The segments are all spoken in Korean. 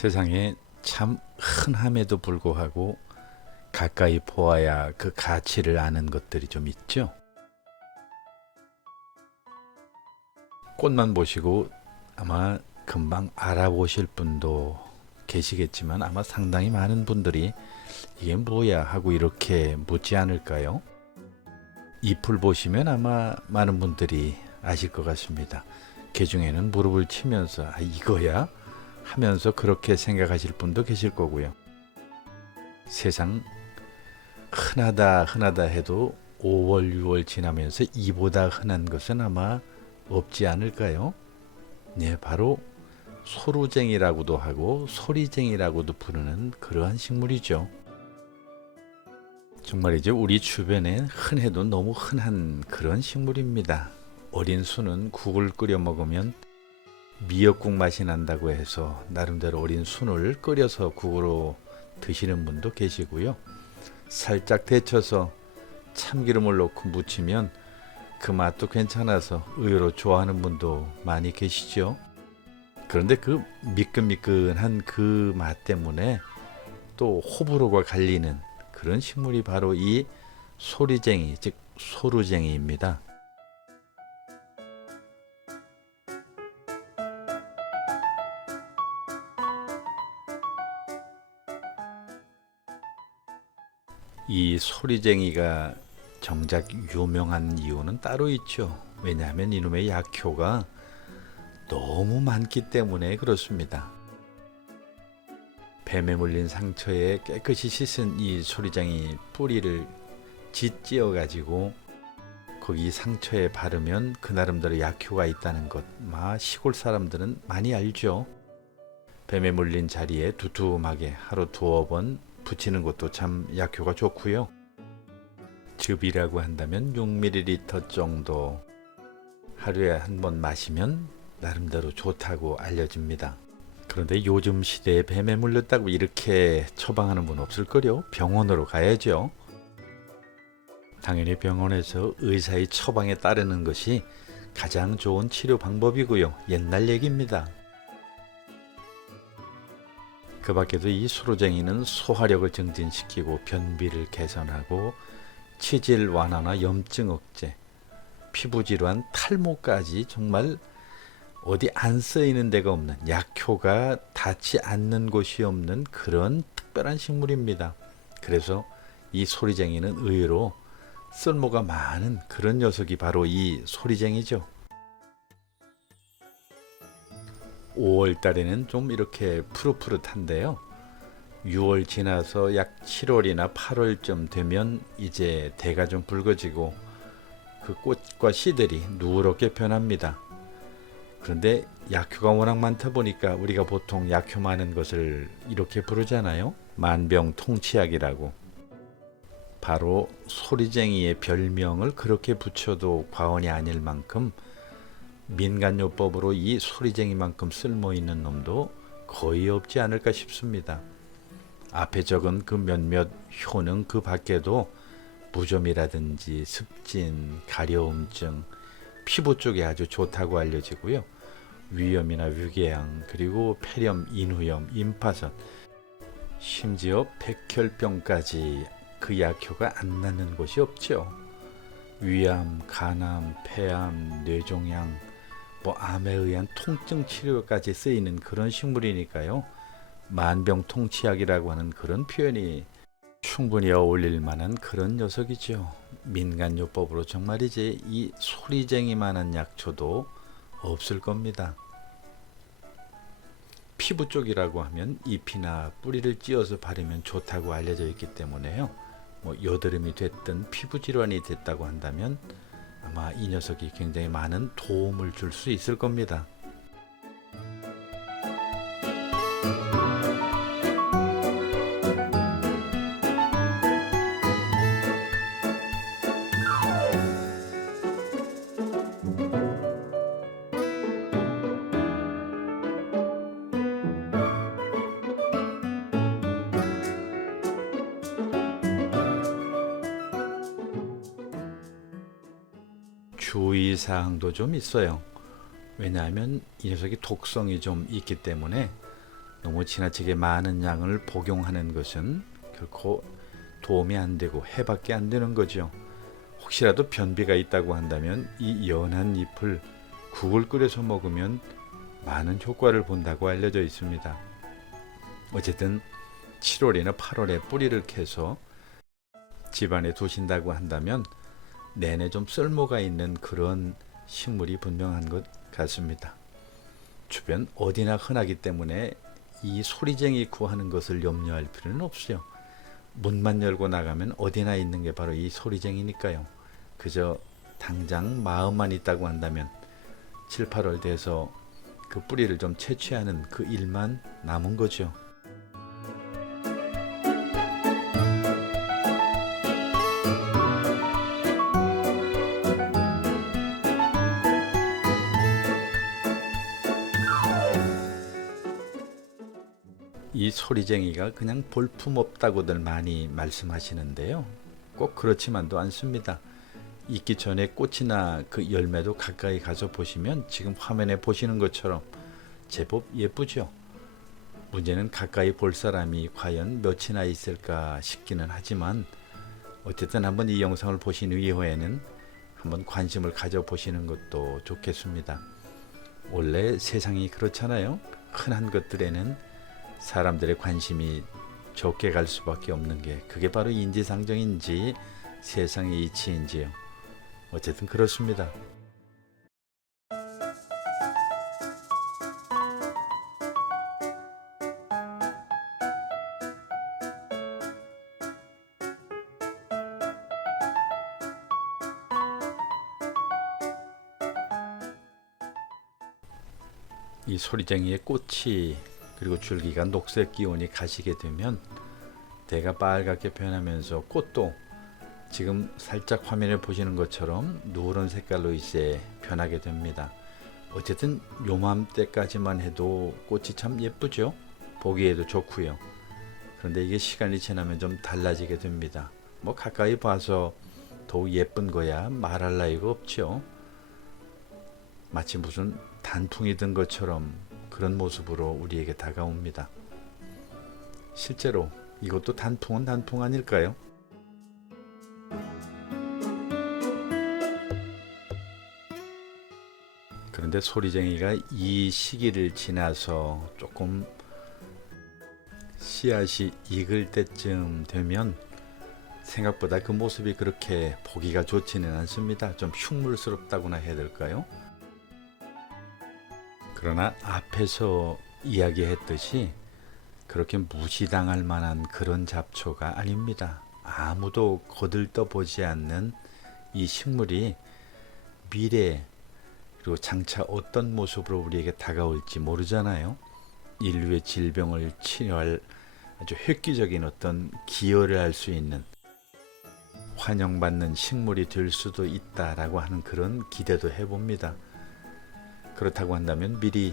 세상에 참 흔함에도 불구하고 가까이 보아야 그 가치를 아는 것들이 좀 있죠. 꽃만 보시고 아마 금방 알아보실 분도 계시겠지만 아마 상당히 많은 분들이 이게 뭐야 하고 이렇게 묻지 않을까요? 잎을 보시면 아마 많은 분들이 아실 것 같습니다. 그 중에는 무릎을 치면서 이거야? 하면서 그렇게 생각하실 분도 계실 거고요. 세상 흔하다 해도 5월, 6월 지나면서 이보다 흔한 것은 아마 없지 않을까요? 네, 바로 소루쟁이라고도 하고 소리쟁이라고도 부르는 그러한 식물이죠. 정말이죠. 우리 주변에 흔해도 너무 흔한 그런 식물입니다. 어린 순은 국을 끓여 먹으면 미역국 맛이 난다고 해서 나름대로 어린 순을 끓여서 국으로 드시는 분도 계시고요. 살짝 데쳐서 참기름을 넣고 무치면 그 맛도 괜찮아서 의외로 좋아하는 분도 많이 계시죠. 그런데 그 미끈미끈한 그 맛 때문에 또 호불호가 갈리는 그런 식물이 바로 이 소리쟁이, 즉 소루쟁이입니다. 이 소리쟁이가 정작 유명한 이유는 따로 있죠. 왜냐하면 이놈의 약효가 너무 많기 때문에 그렇습니다. 뱀에 물린 상처에 깨끗이 씻은 이 소리쟁이 뿌리를 짓지어 가지고 거기 상처에 바르면 그 나름대로 약효가 있다는 것, 시골 사람들은 많이 알죠. 뱀에 물린 자리에 두툼하게 하루 두어 번 붙이는 것도 참 약효가 좋고요. 즙이라고 한다면 6ml 정도 하루에 한 번 마시면 나름대로 좋다고 알려집니다. 그런데 요즘 시대에 뱀에 물렸다고 이렇게 처방하는 분 없을 거요. 병원으로 가야죠. 당연히 병원에서 의사의 처방에 따르는 것이 가장 좋은 치료 방법이고요. 옛날 얘기입니다. 그 밖에도 이 소로쟁이는 소화력을 증진시키고 변비를 개선하고 치질 완화나 염증 억제, 피부질환, 탈모까지 정말 어디 안 쓰이는 데가 없는, 약효가 닿지 않는 곳이 없는 그런 특별한 식물입니다. 그래서 이 소리쟁이는 의외로 쓸모가 많은 그런 녀석이 바로 이 소리쟁이죠. 5월 달에는 좀 이렇게 푸릇푸릇한데요. 6월 지나서 약 7월이나 8월쯤 되면 이제 대가 좀 붉어지고 그 꽃과 씨들이 누렇게 변합니다. 그런데 약효가 워낙 많다 보니까 우리가 보통 약효 많은 것을 이렇게 부르잖아요. 만병통치약이라고. 바로 소리쟁이의 별명을 그렇게 붙여도 과언이 아닐 만큼 민간요법으로 이 소리쟁이만큼 쓸모있는 놈도 거의 없지 않을까 싶습니다. 앞에 적은 그 몇몇 효능 그 밖에도 무좀이라든지 습진, 가려움증, 피부 쪽에 아주 좋다고 알려지고요. 위염이나 위궤양, 그리고 폐렴, 인후염, 임파선, 심지어 백혈병까지 그 약효가 안 나는 곳이 없죠. 위암, 간암, 폐암, 뇌종양, 암에 의한 통증 치료까지 쓰이는 그런 식물이니까요. 만병통치약이라고 하는 그런 표현이 충분히 어울릴 만한 그런 녀석이죠. 민간요법으로 정말이지 이 소리쟁이만한 약초도 없을 겁니다. 피부 쪽이라고 하면 잎이나 뿌리를 찧어서 바르면 좋다고 알려져 있기 때문에요. 여드름이 됐든 피부 질환이 됐다고 한다면 아마 이 녀석이 굉장히 많은 도움을 줄 수 있을 겁니다. 주의사항도 좀 있어요. 왜냐하면 이 녀석이 독성이 좀 있기 때문에 너무 지나치게 많은 양을 복용하는 것은 결코 도움이 안 되고 해밖에 안 되는 거죠. 혹시라도 변비가 있다고 한다면 이 연한 잎을 국을 끓여서 먹으면 많은 효과를 본다고 알려져 있습니다. 어쨌든 7월이나 8월에 뿌리를 캐서 집안에 두신다고 한다면 내내 좀 쓸모가 있는 그런 식물이 분명한 것 같습니다. 주변 어디나 흔하기 때문에 이 소리쟁이 구하는 것을 염려할 필요는 없어요. 문만 열고 나가면 어디나 있는 게 바로 이 소리쟁이니까요. 그저 당장 마음만 있다고 한다면 7, 8월 돼서 그 뿌리를 좀 채취하는 그 일만 남은 거죠. 이 소리쟁이가 그냥 볼품없다고들 많이 말씀하시는데요. 꼭 그렇지만도 않습니다. 익기 전에 꽃이나 그 열매도 가까이 가서 보시면 지금 화면에 보시는 것처럼 제법 예쁘죠. 문제는 가까이 볼 사람이 과연 몇이나 있을까 싶기는 하지만 어쨌든 한번 이 영상을 보신 이후에는 한번 관심을 가져보시는 것도 좋겠습니다. 원래 세상이 그렇잖아요. 흔한 것들에는 사람들의 관심이 적게 갈 수밖에 없는 게 그게 바로 인지상정인지 세상의 이치인지요. 어쨌든 그렇습니다. 이 소리쟁이의 꽃이 그리고 줄기가 녹색 기운이 가시게 되면 대가 빨갛게 변하면서 꽃도 지금 살짝 화면에 보시는 것처럼 누런 색깔로 이제 변하게 됩니다. 어쨌든 요맘때까지만 해도 꽃이 참 예쁘죠. 보기에도 좋고요. 그런데 이게 시간이 지나면 좀 달라지게 됩니다. 뭐 가까이 봐서 더욱 예쁜 거야 말할 나위가 없죠. 마치 무슨 단풍이 든 것처럼 그런 모습으로 우리에게 다가옵니다. 실제로 이것도 단풍은 단풍 아닐까요? 그런데 소리쟁이가 이 시기를 지나서 조금 씨앗이 익을 때쯤 되면 생각보다 그 모습이 그렇게 보기가 좋지는 않습니다. 좀 흉물스럽다고나 해야 될까요? 그러나 앞에서 이야기했듯이 그렇게 무시당할 만한 그런 잡초가 아닙니다. 아무도 거들떠보지 않는 이 식물이 미래 그리고 장차 어떤 모습으로 우리에게 다가올지 모르잖아요. 인류의 질병을 치료할 아주 획기적인 어떤 기여를 할 수 있는 환영받는 식물이 될 수도 있다라고 하는 그런 기대도 해봅니다. 그렇다고 한다면 미리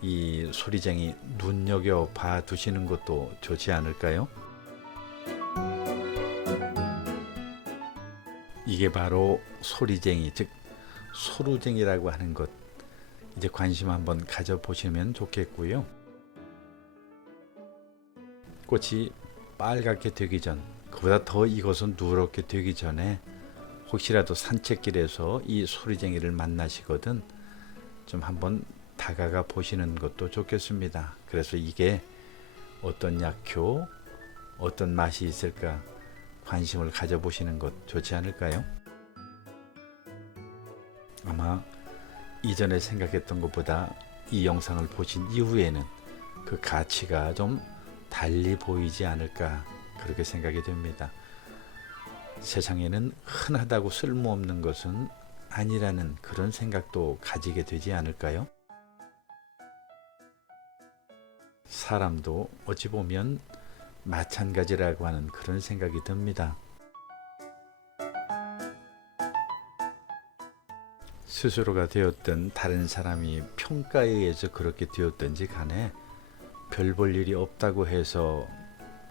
이 소리쟁이 눈여겨 봐 두시는 것도 좋지 않을까요? 이게 바로 소리쟁이, 즉 소루쟁이라고 하는 것, 이제 관심 한번 가져보시면 좋겠고요. 꽃이 빨갛게 되기 전, 그보다 더 익어서 누렇게 되기 전에 혹시라도 산책길에서 이 소리쟁이를 만나시거든 좀 한번 다가가 보시는 것도 좋겠습니다. 그래서 이게 어떤 약효, 어떤 맛이 있을까 관심을 가져보시는 것 좋지 않을까요? 아마 이전에 생각했던 것보다 이 영상을 보신 이후에는 그 가치가 좀 달리 보이지 않을까 그렇게 생각이 됩니다. 세상에는 흔하다고 쓸모없는 것은 아니라는 그런 생각도 가지게 되지 않을까요? 사람도 어찌 보면 마찬가지라고 하는 그런 생각이 듭니다. 스스로가 되었든 다른 사람이 평가에 의해서 그렇게 되었든지 간에 별 볼 일이 없다고 해서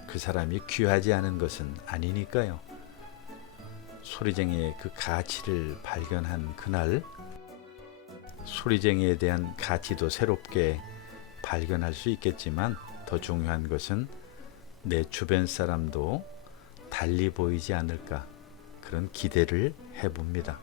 그 사람이 귀하지 않은 것은 아니니까요. 소리쟁이의 그 가치를 발견한 그날 소리쟁이에 대한 가치도 새롭게 발견할 수 있겠지만 더 중요한 것은 내 주변 사람도 달리 보이지 않을까 그런 기대를 해봅니다.